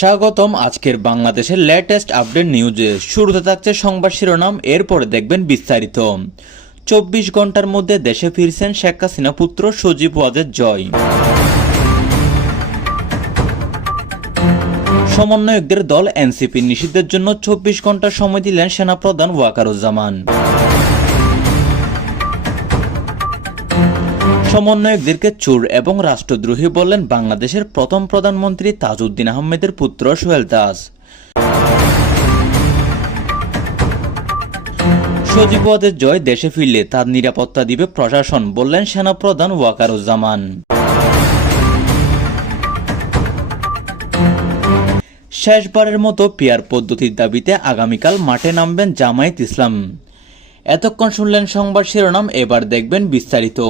স্বাগতম আজকের বাংলাদেশের লেটেস্ট আপডেট নিউজে। শুরুতে থাকছে সংবাদ শিরোনাম, এরপরে দেখবেন বিস্তারিত। 24 ঘন্টার মধ্যে দেশে ফিরছেন শেখ হাসিনা পুত্র সজীব ওয়াজেদ জয়। সমন্বয়কদের দল এনসিপি নিষিদ্ধের জন্য 24 ঘন্টা সময় দিলেন সেনাপ্রধান ওয়াকারুজ্জামান। সমন্বয়কদেরকে চোর এবং রাষ্ট্রদ্রোহী বললেন বাংলাদেশের প্রথম প্রধানমন্ত্রী তাজউদ্দিন আহমেদের পুত্র সোহেল তাজ। সজীব ওয়াজেদ জয় দেশে ফিরলে তার নিরাপত্তা দিবে প্রশাসন, বললেন সেনাপ্রধান ওয়াকারুজ্জামান। শেষবারের মতো পিয়ার পদ্ধতির দাবিতে আগামীকাল মাঠে নামবেন জামায়াত ইসলাম। এতক্ষণ শুনলেন সংবাদ শিরোনাম, এবার দেখবেন বিস্তারিত।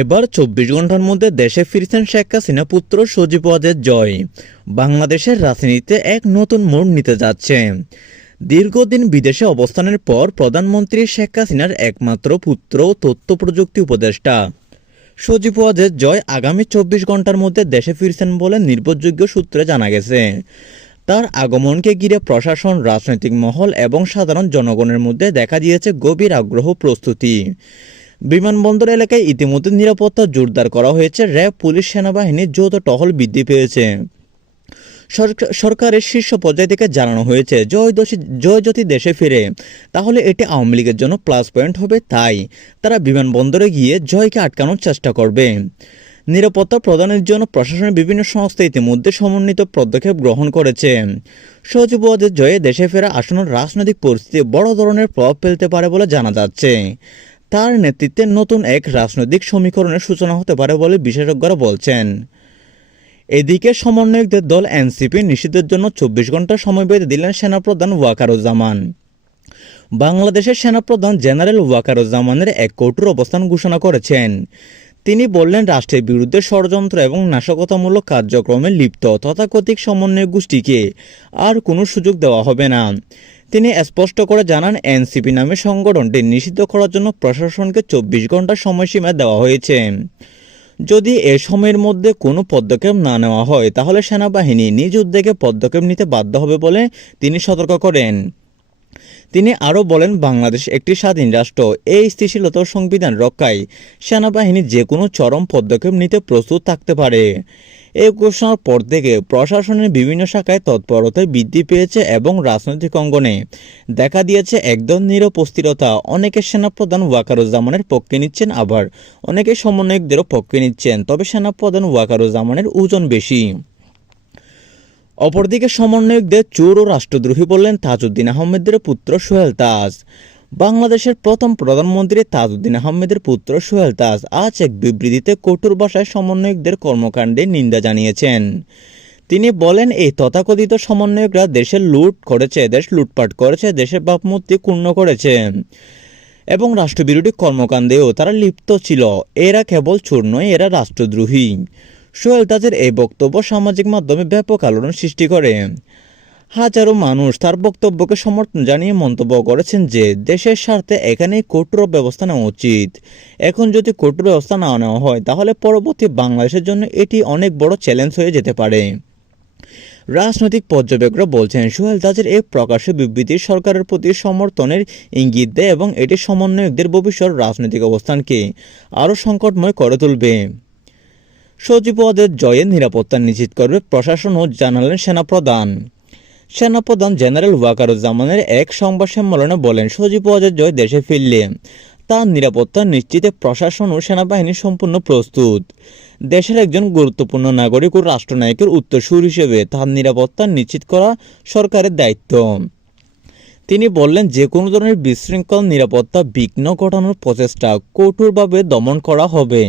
এবার 24 ঘন্টার মধ্যে দেশে ফিরছেন শেখ হাসিনা পুত্র সজীব ওয়াজেদ জয়। বাংলাদেশের রাজনীতিতে এক নতুন মোড় নিতে যাচ্ছে। দীর্ঘদিন বিদেশে অবস্থানের পর প্রধানমন্ত্রী শেখ হাসিনার একমাত্র পুত্র তথ্য প্রযুক্তি উপদেষ্টা সজীব ওয়াজেদ জয় আগামী 24 ঘন্টার মধ্যে দেশে ফিরছেন বলে নির্ভরযোগ্য সূত্রে জানা গেছে। তার আগমনকে ঘিরে প্রশাসন, রাজনৈতিক মহল এবং সাধারণ জনগণের মধ্যে দেখা দিয়েছে গভীর আগ্রহ প্রস্তুতি। বিমানবন্দর এলাকায় ইতিমধ্যে নিরাপত্তা জোরদার করা হয়েছে। র্যাব, পুলিশ, সেনাবাহিনীর যৌথ টহল বৃদ্ধি পেয়েছে। সরকারের শীর্ষ পর্যায় থেকে জানানো হয়েছে জয় যদি দেশে ফিরে তাহলে এটি আওয়ামী লীগের জন্য প্লাস পয়েন্ট হবে, তাই তারা বিমানবন্দরে গিয়ে জয়কে আটকানোর চেষ্টা করবে। নিরাপত্তা প্রদানের জন্য প্রশাসনের বিভিন্ন সংস্থা ইতিমধ্যে সমন্বিত পদক্ষেপ গ্রহণ করেছে। সজীব ওয়াজেদ জয়ে দেশে ফেরা আসন্ন রাজনৈতিক পরিস্থিতি বড় ধরনের প্রভাব ফেলতে পারে বলে জানা যাচ্ছে। তার নেতৃত্বে নতুন এক রাজনৈতিক সমীকরণের সূচনা হতে পারে বলে বিশেষজ্ঞরা বলছেন। এদিকে সমন্বয়কদের দল এনসিপি নিষিদ্ধের জন্য 24 ঘন্টা সময় বেঁধে দিলেন সেনাপ্রধান ওয়াকারুজ্জামান। বাংলাদেশের সেনাপ্রধান জেনারেল ওয়াকারুজ্জামানের এক কঠোর অবস্থান ঘোষণা করেছেন। তিনি বললেন, রাষ্ট্রের বিরুদ্ধে ষড়যন্ত্র এবং নাশকতামূলক কার্যক্রমে লিপ্ত তথাকথিত সমন্বয় গোষ্ঠীকে আর কোনো সুযোগ দেওয়া হবে না। তিনি স্পষ্ট করে জানান, এনসিপি নামে সংগঠনটি নিষিদ্ধ করার জন্য প্রশাসনকে 24 ঘন্টা সময়সীমা দেওয়া হয়েছে। যদি এ সময়ের মধ্যে কোনো পদক্ষেপ না নেওয়া হয় তাহলে সেনাবাহিনী নিজ উদ্যোগে পদক্ষেপ নিতে বাধ্য হবে বলে তিনি সতর্ক করেন। তিনি আরও বলেন, বাংলাদেশ একটি স্বাধীন রাষ্ট্র। এই স্থিতিশীলতা ও সংবিধান রক্ষায় সেনাবাহিনী যে কোনো চরম পদক্ষেপ নিতে প্রস্তুত থাকতে পারে। এই ঘোষণার পর থেকে প্রশাসনের বিভিন্ন শাখায় তৎপরতায় বৃদ্ধি পেয়েছে এবং রাজনৈতিক অঙ্গনে দেখা দিয়েছে একদম নিরপস্থিরতা। অনেকে সেনাপ্রধান ওয়াকারুজ্জামানের পক্ষে নিচ্ছেন, আবার অনেকে সমন্বয়কদেরও পক্ষে নিচ্ছেন, তবে সেনাপ্রধান ওয়াকারুজ্জামানের ওজন বেশি। অপরদিকে সমন্বয়কদের চোর ও রাষ্ট্রদ্রোহী বললেন তাজউদ্দিন আহমেদের পুত্র সোহেল তাজ। বাংলাদেশের প্রথম প্রধানমন্ত্রী তাজউদ্দিন আহমেদের পুত্র সোহেল তাজ আজ এক বিবৃতিতে কঠোর ভাষায় সমন্বয়কদের কর্মকাণ্ডে নিন্দা জানিয়েছেন। তিনি বলেন, এই তথাকথিত সমন্বয়করা দেশ লুটপাট করেছে, দেশের ভাবমূর্তি ক্ষুণ্ণ করেছে এবং রাষ্ট্রবিরোধী কর্মকাণ্ডেও তারা লিপ্ত ছিল। এরা কেবল চোর নয়, এরা রাষ্ট্রদ্রোহী। সোহেল তাজের এই বক্তব্য সামাজিক মাধ্যমে ব্যাপক আলোড়ন সৃষ্টি করে। হাজারো মানুষ তার বক্তব্যকে সমর্থন জানিয়ে মন্তব্য করেছেন যে দেশের স্বার্থে এখানে কঠোর ব্যবস্থা নেওয়া উচিত। এখন যদি কঠোর ব্যবস্থা না নেওয়া হয় তাহলে পরবর্তী বাংলাদেশের জন্য এটি অনেক বড় চ্যালেঞ্জ হয়ে যেতে পারে। রাজনৈতিক পর্যবেক্ষকরা বলছেন, সোহেল তাজের এই প্রকাশ্য বিবৃতি সরকারের প্রতি সমর্থনের ইঙ্গিত দেয় এবং এটি সমন্বয়কদের ভবিষ্যৎ রাজনৈতিক অবস্থানকে আরও সংকটময় করে তুলবে। সজীব ওয়াজেদ জয়ের নিরাপত্তা নিশ্চিত করবে প্রশাসন ও জানালেন সেনাপ্রধান জেনারেল ওয়াকারুজ্জামানের এক সংবাদ সম্মেলনে বলেন, সজীব ওয়াজেদ জয় দেশে ফিরলে তার নিরাপত্তা নিশ্চিতে প্রশাসন ও সেনাবাহিনী সম্পূর্ণ প্রস্তুত। দেশের একজন গুরুত্বপূর্ণ নাগরিক ও রাষ্ট্রনায়কের উত্তরসূরি হিসেবে তার নিরাপত্তা নিশ্চিত করা সরকারের দায়িত্ব। তিনি বললেন, যে কোনো ধরনের বিশৃঙ্খল নিরাপত্তা বিঘ্ন ঘটানোর প্রচেষ্টা কঠোরভাবে দমন করা হবে।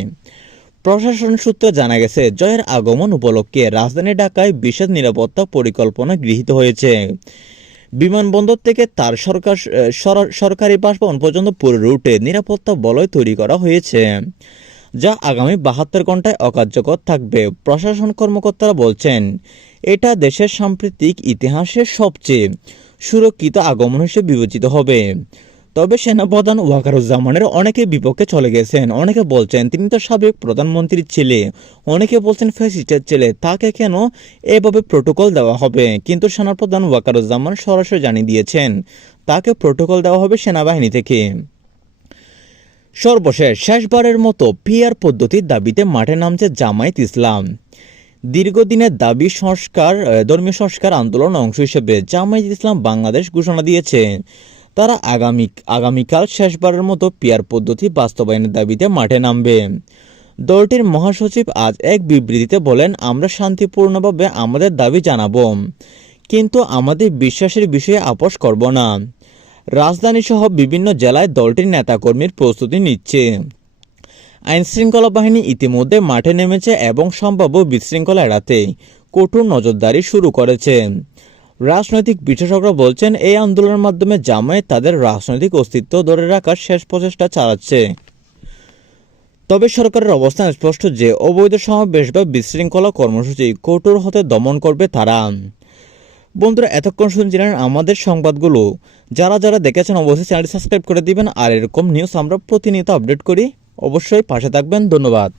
প্রশাসন সূত্রে জানা গেছে, জয়ের আগমন উপলক্ষে রাজধানী ঢাকায় বিশেষ নিরাপত্তা পরিকল্পনা গৃহীত হয়েছে। বিমানবন্দর থেকে তার সরকারি বাসভবন পর্যন্ত পুরো রুটে নিরাপত্তা বলয় তৈরি করা হয়েছে, যা আগামী 72 ঘন্টায় অকার্যকর থাকবে। প্রশাসন কর্মকর্তারা বলছেন, এটা দেশের সাম্প্রতিক ইতিহাসের সবচেয়ে সুরক্ষিত আগমন হিসেবে বিবেচিত হবে। তবে সেনাপ্রধান ওয়াকারুজ্জামানের অনেকে বিপক্ষে চলে গেছেন। অনেকে বলছেন তিনি তো সাবেক প্রধানমন্ত্রীর ছেলে, অনেকে বলছেন ফ্যাসিস্টের ছেলে, তাকে কেন এভাবে প্রোটোকল দেওয়া হবে। কিন্তু সেনাপ্রধান ওয়াকারুজ্জামান সরাসরি জানিয়ে দিয়েছেন তাকে প্রোটোকল দেওয়া হবে সেনাবাহিনী থেকে। সর্বশেষ শেষবারের মতো পিআর পদ্ধতির দাবিতে মাঠে নামছে জামায়াত ইসলাম। দীর্ঘদিনের দাবি ধর্মীয় সংস্কার আন্দোলন অংশ হিসেবে জামায়াত ইসলাম বাংলাদেশ ঘোষণা দিয়েছে তারা আগামীকাল শেষবারের মতো পিআর পদ্ধতি বাস্তবায়নের দাবিতে মাঠে নামবে। দলটির মহাসচিব আজ এক বিবৃতিতে বলেন, আমরা শান্তিপূর্ণভাবে আমাদের দাবি জানাব, কিন্তু আমাদের বিশ্বাসের বিষয়ে আপোষ করব না। রাজধানীসহ বিভিন্ন জেলায় দলটির নেতাকর্মীর প্রস্তুতি নিচ্ছে। আইনশৃঙ্খলা বাহিনী ইতিমধ্যে মাঠে নেমেছে এবং সম্ভাব্য বিশৃঙ্খলা এড়াতে কঠোর নজরদারি শুরু করেছে। রাজনৈতিক বিশেষজ্ঞরা বলছেন এই আন্দোলনের মাধ্যমে জামায়াত তাদের রাজনৈতিক অস্তিত্ব ধরে রাখার শেষ প্রচেষ্টা চালাচ্ছে। তবে সরকারের অবস্থান স্পষ্ট যে অবৈধ সমাবেশ বা বিশৃঙ্খলা কর্মসূচি কঠোর হতে দমন করবে তারা। বন্ধুরা, এতক্ষণ শুনছিলেন আমাদের সংবাদগুলো। যারা যারা দেখেছেন অবশ্যই চ্যানেলটি সাবস্ক্রাইব করে দিবেন। আর এরকম নিউজ আমরা প্রতিনিয়ত আপডেট করি, অবশ্যই পাশে থাকবেন। ধন্যবাদ।